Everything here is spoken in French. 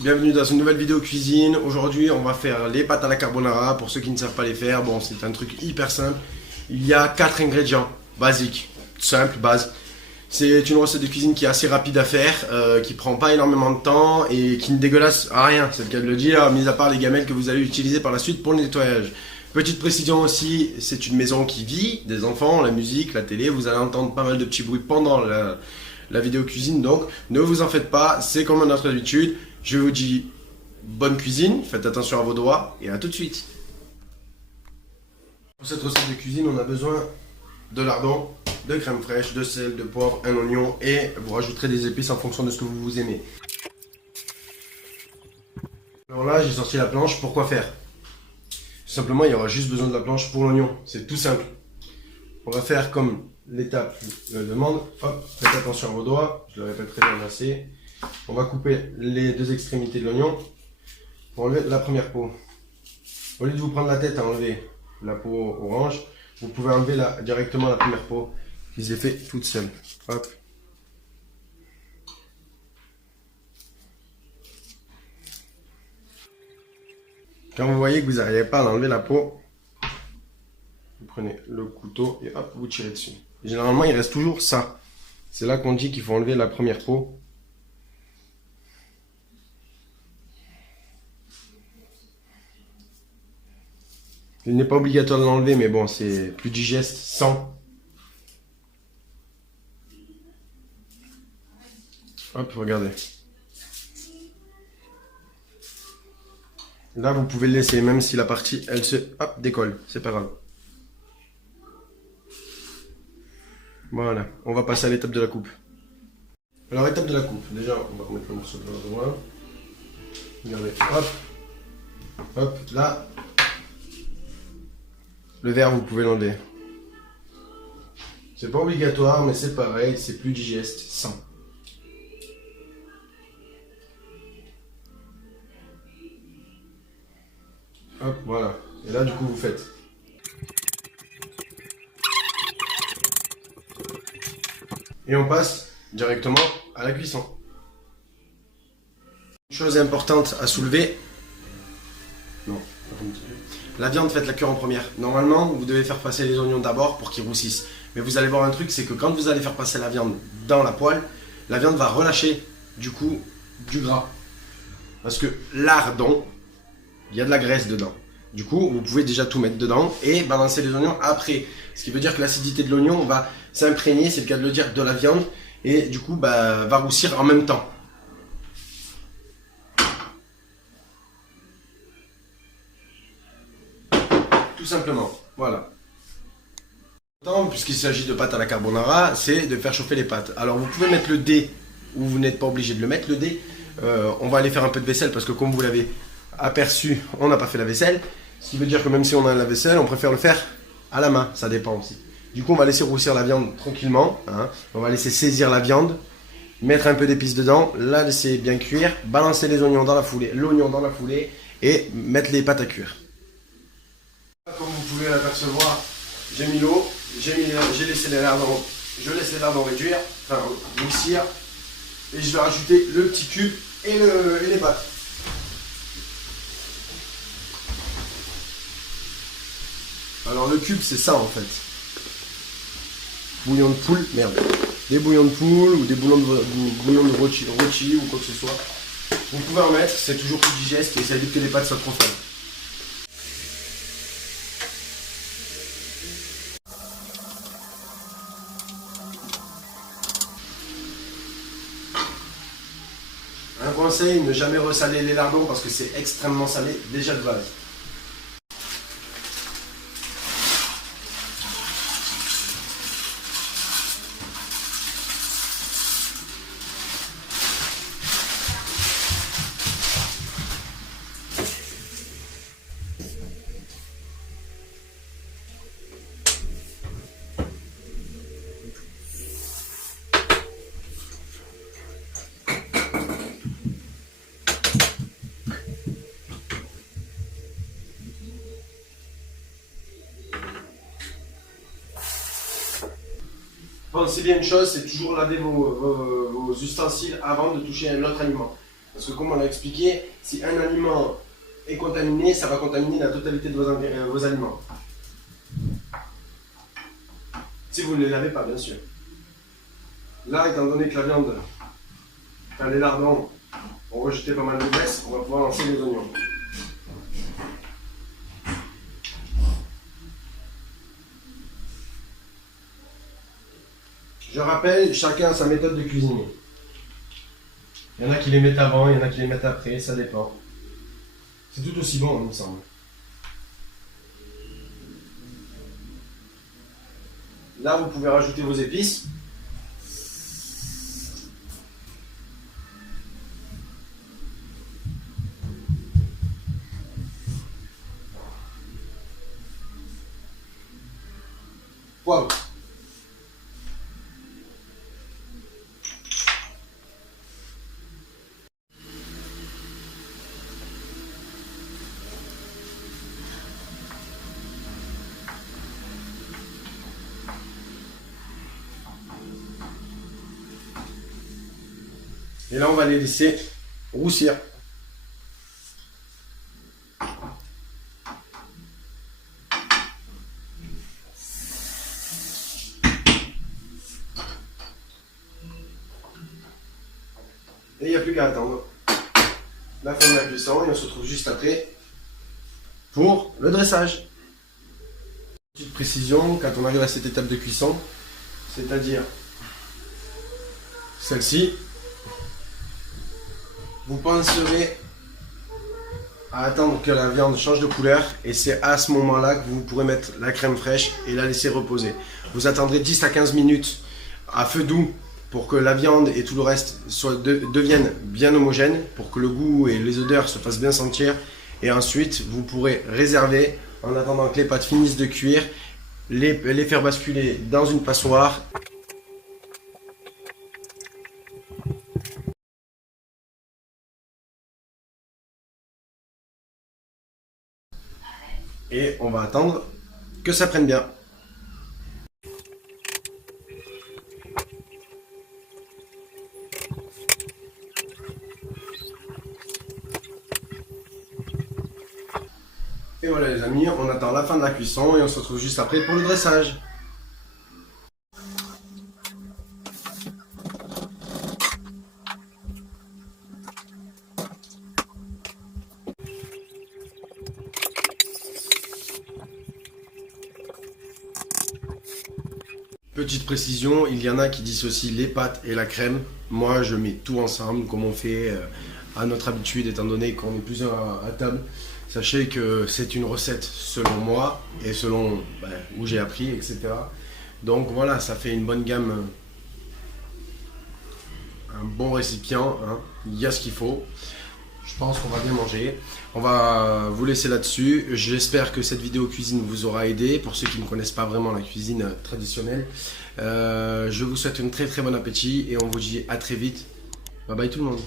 bienvenue dans une nouvelle vidéo cuisine. Aujourd'hui on va faire les pâtes à la carbonara. Pour ceux qui ne savent pas les faire, bon c'est un truc hyper simple. Il y a 4 ingrédients basiques, simple, base. C'est une recette de cuisine qui est assez rapide à faire, qui prend pas énormément de temps et qui ne dégueulasse à rien, c'est le cas de le dire, mis à part les gamelles que vous allez utiliser par la suite pour le nettoyage. Petite précision aussi, c'est une maison qui vit, des enfants, la musique, la télé, vous allez entendre pas mal de petits bruits pendant la vidéo cuisine, donc ne vous en faites pas, c'est comme à notre habitude. Je vous dis bonne cuisine, faites attention à vos doigts et à tout de suite. Pour cette recette de cuisine, on a besoin de lardons, de crème fraîche, de sel, de poivre, un oignon et vous rajouterez des épices en fonction de ce que vous aimez. Alors là, j'ai sorti la planche, pourquoi faire? Tout simplement, il y aura juste besoin de la planche pour l'oignon, c'est tout simple. On va faire comme l'étape le demande. Hop, faites attention à vos doigts, je le répéterai bien assez. On va couper les deux extrémités de l'oignon pour enlever la première peau. Au lieu de vous prendre la tête à enlever la peau orange, vous pouvez enlever directement la première peau qui s'est fait toute seule. Hop. Quand vous voyez que vous n'arrivez pas à enlever la peau, vous prenez le couteau et hop, vous tirez dessus. Généralement, il reste toujours ça. C'est là qu'on dit qu'il faut enlever la première peau. Il n'est pas obligatoire de l'enlever, mais bon, c'est plus digeste sans. Hop, regardez. Là, vous pouvez le laisser, même si la partie, elle se décolle. C'est pas grave. Voilà, on va passer à l'étape de la coupe. Alors, étape de la coupe. Déjà, on va remettre le morceau de loin. Regardez, hop. Hop, là. Le verre, vous pouvez l'enlever. C'est pas obligatoire, mais c'est pareil, c'est plus digeste, sans. Hop, voilà. Et là, du coup, vous faites. Et on passe directement à la cuisson. Une chose importante à soulever. Non. La viande, faites la cuire en première. Normalement, vous devez faire passer les oignons d'abord pour qu'ils roussissent. Mais vous allez voir un truc, c'est que quand vous allez faire passer la viande dans la poêle, la viande va relâcher du coup du gras. Parce que lardon, il y a de la graisse dedans. Du coup, vous pouvez déjà tout mettre dedans et balancer les oignons après. Ce qui veut dire que l'acidité de l'oignon va s'imprégner, c'est le cas de le dire, de la viande. Et du coup, va roussir en même temps. Tout simplement, voilà. Puisqu'il s'agit de pâtes à la carbonara, c'est de faire chauffer les pâtes. Alors vous pouvez mettre le dé, ou vous n'êtes pas obligé de le mettre, le dé. On va aller faire un peu de vaisselle, parce que comme vous l'avez aperçu, on n'a pas fait la vaisselle. Ce qui veut dire que même si on a la vaisselle, on préfère le faire à la main, ça dépend aussi. Du coup, on va laisser roussir la viande tranquillement. Hein. On va laisser saisir la viande, mettre un peu d'épices dedans, la laisser bien cuire, balancer les oignons dans la foulée, l'oignon dans la foulée, et mettre les pâtes à cuire. Comme vous pouvez l'apercevoir, j'ai mis l'eau, j'ai laissé les lardons, je laisse les lardons réduire, enfin roussir, et je vais rajouter le petit cube et les pâtes. Alors le cube c'est ça en fait. Bouillon de poule, merde. Des bouillons de poule ou des bouillons de rôti ou quoi que ce soit. Vous pouvez en mettre, c'est toujours plus digeste et ça évite que les pâtes soient trop folles. Un conseil, ne jamais ressaler les lardons parce que c'est extrêmement salé déjà de base. Pensez bien une chose, c'est toujours laver vos ustensiles avant de toucher un autre aliment. Parce que comme on l'a expliqué, si un aliment est contaminé, ça va contaminer la totalité de vos aliments. Si vous ne les lavez pas, bien sûr. Là, étant donné que la viande, les lardons ont rejeté pas mal de graisse, on va pouvoir lancer les oignons. Je rappelle, chacun a sa méthode de cuisiner. Il y en a qui les mettent avant, il y en a qui les mettent après, ça dépend. C'est tout aussi bon, il me semble. Là, vous pouvez rajouter vos épices. Poivre. Et là, on va les laisser roussir. Et il n'y a plus qu'à attendre la fin de la cuisson et on se retrouve juste après pour le dressage. Petite précision, quand on arrive à cette étape de cuisson, c'est-à-dire celle-ci, vous penserez à attendre que la viande change de couleur et c'est à ce moment-là que vous pourrez mettre la crème fraîche et la laisser reposer. Vous attendrez 10 à 15 minutes à feu doux pour que la viande et tout le reste deviennent bien homogènes, pour que le goût et les odeurs se fassent bien sentir. Et ensuite, vous pourrez réserver en attendant que les pâtes finissent de cuire, les faire basculer dans une passoire. Et on va attendre que ça prenne bien. Et voilà les amis, on attend la fin de la cuisson et on se retrouve juste après pour le dressage. Petite précision, il y en a qui dissocient les pâtes et la crème. Moi, je mets tout ensemble, comme on fait à notre habitude, étant donné qu'on est plusieurs à table. Sachez que c'est une recette selon moi et selon où j'ai appris, etc. Donc voilà, ça fait une bonne gamme, un bon récipient, hein. Il y a ce qu'il faut. Je pense qu'on va bien manger. On va vous laisser là-dessus. J'espère que cette vidéo cuisine vous aura aidé. Pour ceux qui ne connaissent pas vraiment la cuisine traditionnelle, je vous souhaite un très très bon appétit et on vous dit à très vite. Bye bye tout le monde.